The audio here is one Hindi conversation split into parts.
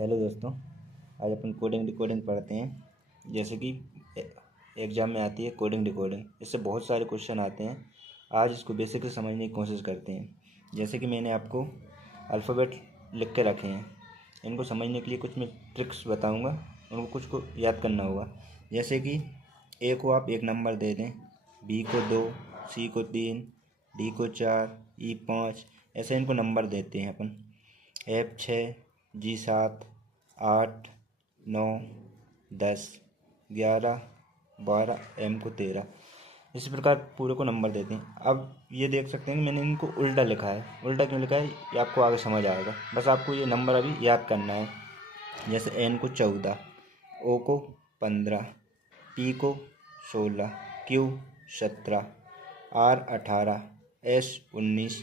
हेलो दोस्तों, आज अपन कोडिंग डिकोडिंग पढ़ते हैं। जैसे कि एग्ज़ाम में आती है कोडिंग डिकोडिंग, इससे बहुत सारे क्वेश्चन आते हैं। आज इसको बेसिक से समझने की कोशिश करते हैं। जैसे कि मैंने आपको अल्फ़ाबेट लिख के रखे हैं, इनको समझने के लिए कुछ मैं ट्रिक्स बताऊंगा, उनको कुछ को याद करना होगा। जैसे कि ए को आप 1 नंबर दे दें, बी को 2, सी को 3, डी को 4, ई 5, ऐसे इनको नंबर देते हैं अपन। एफ 6, जी 7, 8, 9, 10, 11, 12, एम को 13, इसी प्रकार पूरे को नंबर देते हैं। अब ये देख सकते हैं कि मैंने इनको उल्टा लिखा है। उल्टा क्यों लिखा है ये आपको आगे समझ आएगा, बस आपको ये नंबर अभी याद करना है। जैसे एन को 14, ओ को 15, पी को 16, Q 17, R 18, S 19,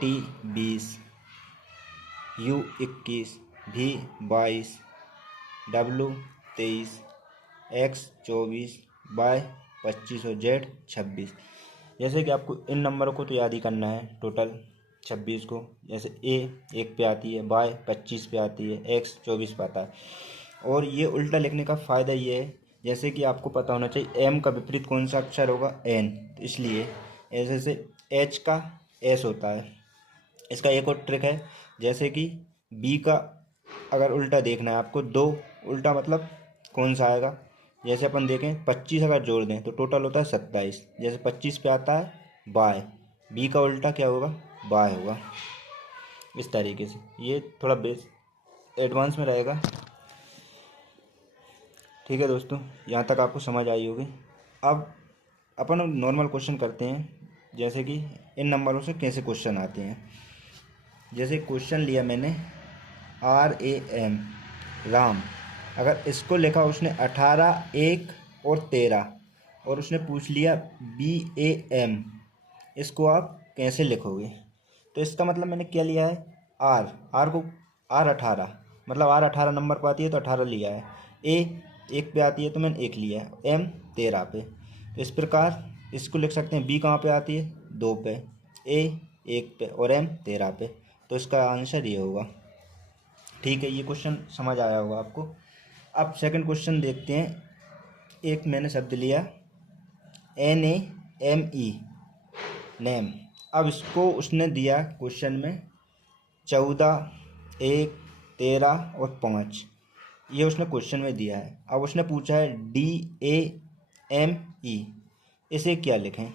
T 20, U 21, भी 22, डब्लू 23, एक्स 24, वाई 25 और जेड 26। जैसे कि आपको इन नंबरों को तो याद ही करना है, टोटल 26 को। जैसे ए 1 पे आती है, वाई 25 पे आती है, एक्स 24 पे आता है। और ये उल्टा लिखने का फ़ायदा ये है, जैसे कि आपको पता होना चाहिए एम का विपरीत कौन सा अक्षर होगा, एन। तो इसलिए ऐसे से एच का एस होता है। इसका एक और ट्रिक है, जैसे कि बी का अगर उल्टा देखना है आपको, 2 उल्टा मतलब कौन सा आएगा। जैसे अपन देखें 25 अगर जोड़ दें तो टोटल होता है 27। जैसे 25 पे आता है बाय, बी का उल्टा क्या होगा, बाय होगा। इस तरीके से ये थोड़ा बेस एडवांस में रहेगा। ठीक है दोस्तों, यहाँ तक आपको समझ आई होगी। अब अपन नॉर्मल क्वेश्चन करते हैं, जैसे कि इन नंबरों से कैसे क्वेश्चन आते हैं। जैसे क्वेश्चन लिया मैंने RAM, राम। अगर इसको लिखा उसने 18, 1 और 13, और उसने पूछ लिया BAM, इसको आप कैसे लिखोगे। तो इसका मतलब मैंने क्या लिया है, आर को R18, मतलब R18 नंबर पर आती है तो 18 लिया है। ए 1 पे आती है तो मैंने 1 लिया है, एम 13 पे। तो इस प्रकार इसको लिख सकते हैं। बी कहाँ पे आती है, 2 पे, ए 1 पे और एम 13 पे। तो इसका आंसर ये होगा। ठीक है, ये क्वेश्चन समझ आया होगा आपको। अब सेकंड क्वेश्चन देखते हैं। एक मैंने शब्द लिया NAME, नेम। अब इसको उसने दिया क्वेश्चन में 14, 1, 13 और 5, ये उसने क्वेश्चन में दिया है। अब उसने पूछा है DAME, इसे क्या लिखें।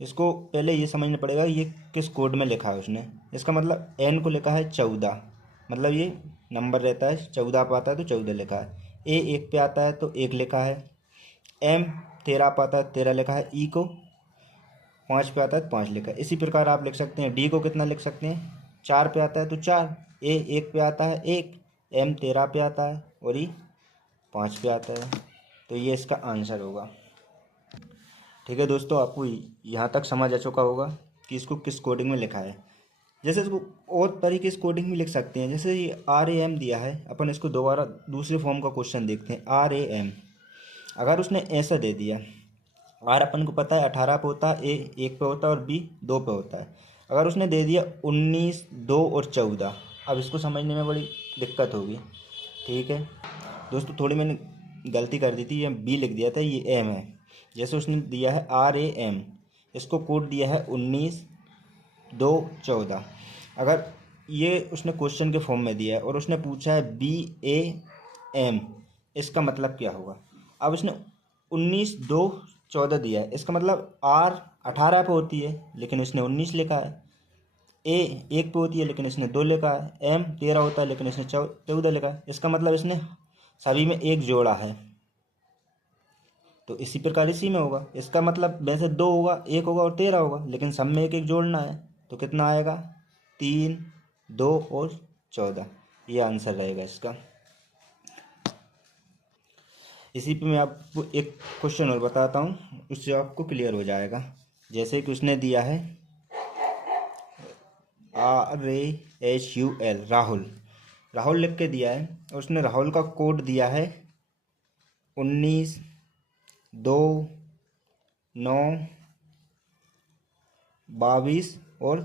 इसको पहले ये समझना पड़ेगा ये किस कोड में लिखा है उसने। इसका मतलब एन को लिखा है 14, मतलब ये नंबर रहता है 14 पे आता है तो 14 लिखा है। ए 1 पे आता है तो 1 लिखा है, एम 13 पे आता है 13 लिखा है, ई को 5 पे आता है तो 5 लिखा है। इसी प्रकार आप लिख सकते हैं डी को कितना लिख सकते हैं, 4 पे आता है तो 4, ए 1 पे आता है 1, एम 13 पे आता है और ई 5 पे आता है। तो ये इसका आंसर होगा। ठीक है दोस्तों, आपको यहाँ तक समझ आ चुका होगा कि इसको किस कोडिंग में लिखा है। जैसे इसको और तरीके से कोडिंग भी लिख सकते हैं। जैसे ये RAM दिया है, अपन इसको दोबारा दूसरे फॉर्म का क्वेश्चन देखते हैं। RAM अगर उसने ऐसा दे दिया, आर अपन को पता है 18 पे होता है, ए 1 पे होता है और बी 2 पे होता है। अगर उसने दे दिया 19, 2 और 14, अब इसको समझने में बड़ी दिक्कत होगी। ठीक है दोस्तों, थोड़ी मैंने गलती कर दी थी, ये बी लिख दिया था, ये एम है। जैसे उसने दिया है RAM, इसको कोड दिया है 19, 2, 14। अगर ये उसने क्वेश्चन के फॉर्म में दिया है और उसने पूछा है BAM, इसका मतलब क्या होगा। अब उसने 19, 2, 14 दिया है, इसका मतलब R 18 पे होती है लेकिन इसने 19 लिखा है, ए 1 पे होती है लेकिन इसने 2 लिखा है, एम 13 होता है लेकिन इसने 14 लिखा है। इसका मतलब इसने सभी में 1 जोड़ा है। तो इसी प्रकार इसी में होगा। इसका मतलब वैसे 2 होगा, 1 होगा और 13 होगा, लेकिन सब में 1 1 जोड़ना है। तो कितना आएगा, 3, 2 और 14, ये आंसर रहेगा इसका। इसी पे मैं आपको एक क्वेश्चन और बताता हूँ, उससे आपको क्लियर हो जाएगा। जैसे कि उसने दिया है RAHUL, राहुल। राहुल लिख के दिया है और उसने राहुल का कोड दिया है 19, 2, 9, 22 और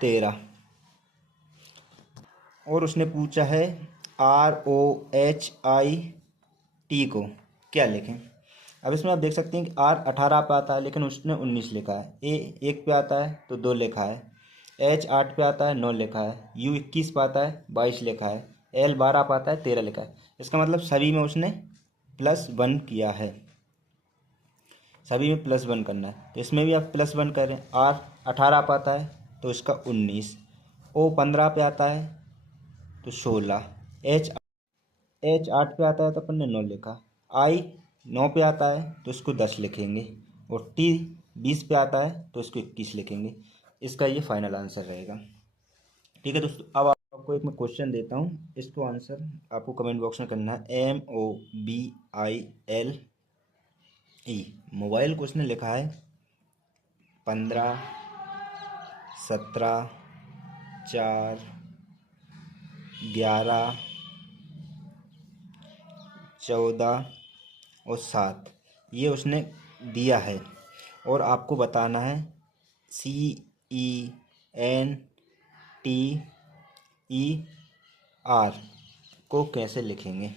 13। और उसने पूछा है ROHIT को क्या लिखें। अब इसमें आप देख सकते हैं कि R 18 पे आता है लेकिन उसने 19 लिखा है, A 1 पे आता है तो 2 लिखा है, H 8 पे आता है 9 लिखा है, U 21 पे आता है 22 लिखा है, L 12 पे आता है 13 लिखा है। इसका मतलब सभी में उसने +1 किया है, सभी में +1 करना है। तो इसमें भी आप +1 करें। R 18 पे आता है तो इसका 19, O 15 पे आता है तो 16, H 8 पे आता है तो अपन ने 9 लिखा, I 9 पे आता है तो इसको 10 लिखेंगे, और T 20 पे आता है तो इसको 21 लिखेंगे। इसका ये फाइनल आंसर रहेगा। ठीक है दोस्तों, अब आपको एक मैं क्वेश्चन देता हूँ, इसको आंसर आपको कमेंट बॉक्स में करना है। MOBILE, मोबाइल को उसने लिखा है 15, 17, 4, 11, 14 और 7, ये उसने दिया है। और आपको बताना है CENTER को कैसे लिखेंगे,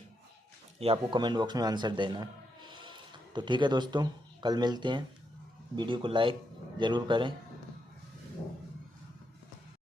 ये आपको कमेंट बॉक्स में आंसर देना है। तो ठीक है दोस्तों, कल मिलते हैं। वीडियो को लाइक ज़रूर करें।